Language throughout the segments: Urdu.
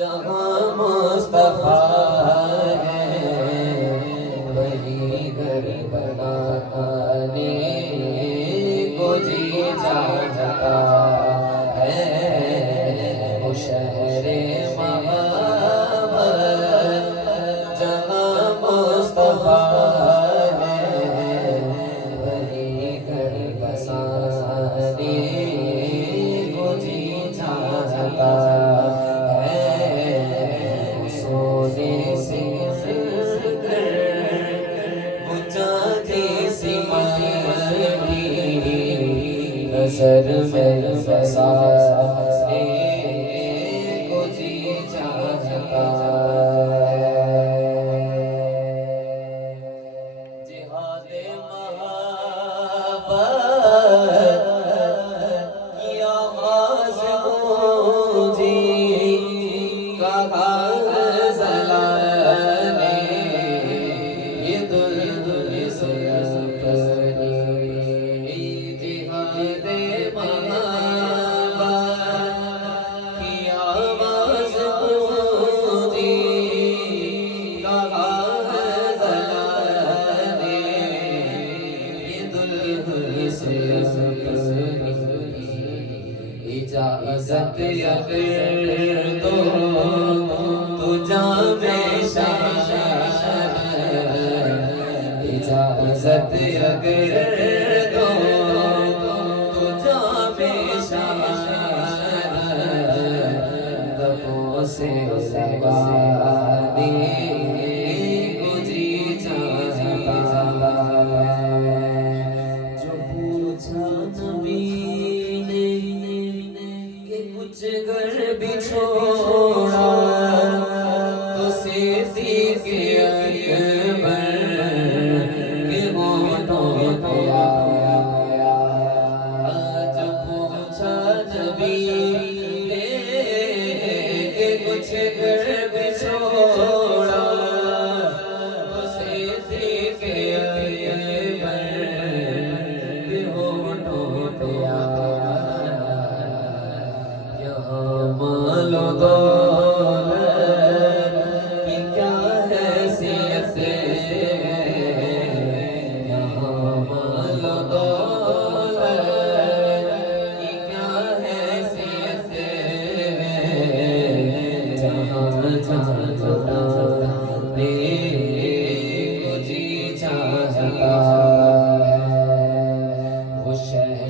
جہاں مصطفیٰ ہے وہی گھر بنانے کو جی چاہتا ہے، وہ شہر محبت جہاں مصطفیٰ ہے وہی گھر بسانے کو جی چاہتا ہے، سونے سے وہ چاندی سی مٹی نظر میں بسانے کو جی چاہتا ہے۔ جہاد محبت کی آواز گونجی، کہا زلانے یہ دلدل سے اپنی، جہاد محبت کی آواز گونجی، کہا زلانے یہ دلدل سے اپنی، اجازت اگر دو تو جامِ شان، اجازت اگر دو تو جامِ شان، لبوں سے زبانی کو جی چاہتا ہے۔ جو پوچھا نبی نے کہ کچھ گھر بھی چھوڑا، تو صدیق اکبر کے ہونٹوں پہ آیا۔ جو پوچھا نبی نے کہ کچھ گھر بھی چھوڑا، تو صدیق اکبر کے ہونٹوں پہ آیا۔ یہاں مال و دولت کی کیا حیثیت ہے، یہاں مال و دولت کی کیا حیثیت ہے، جہاں جہاں لٹانے کو جی چاہتا ہے، وہ شہر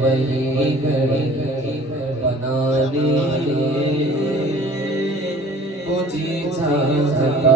وہی گھر بنانے کو جی چاہتا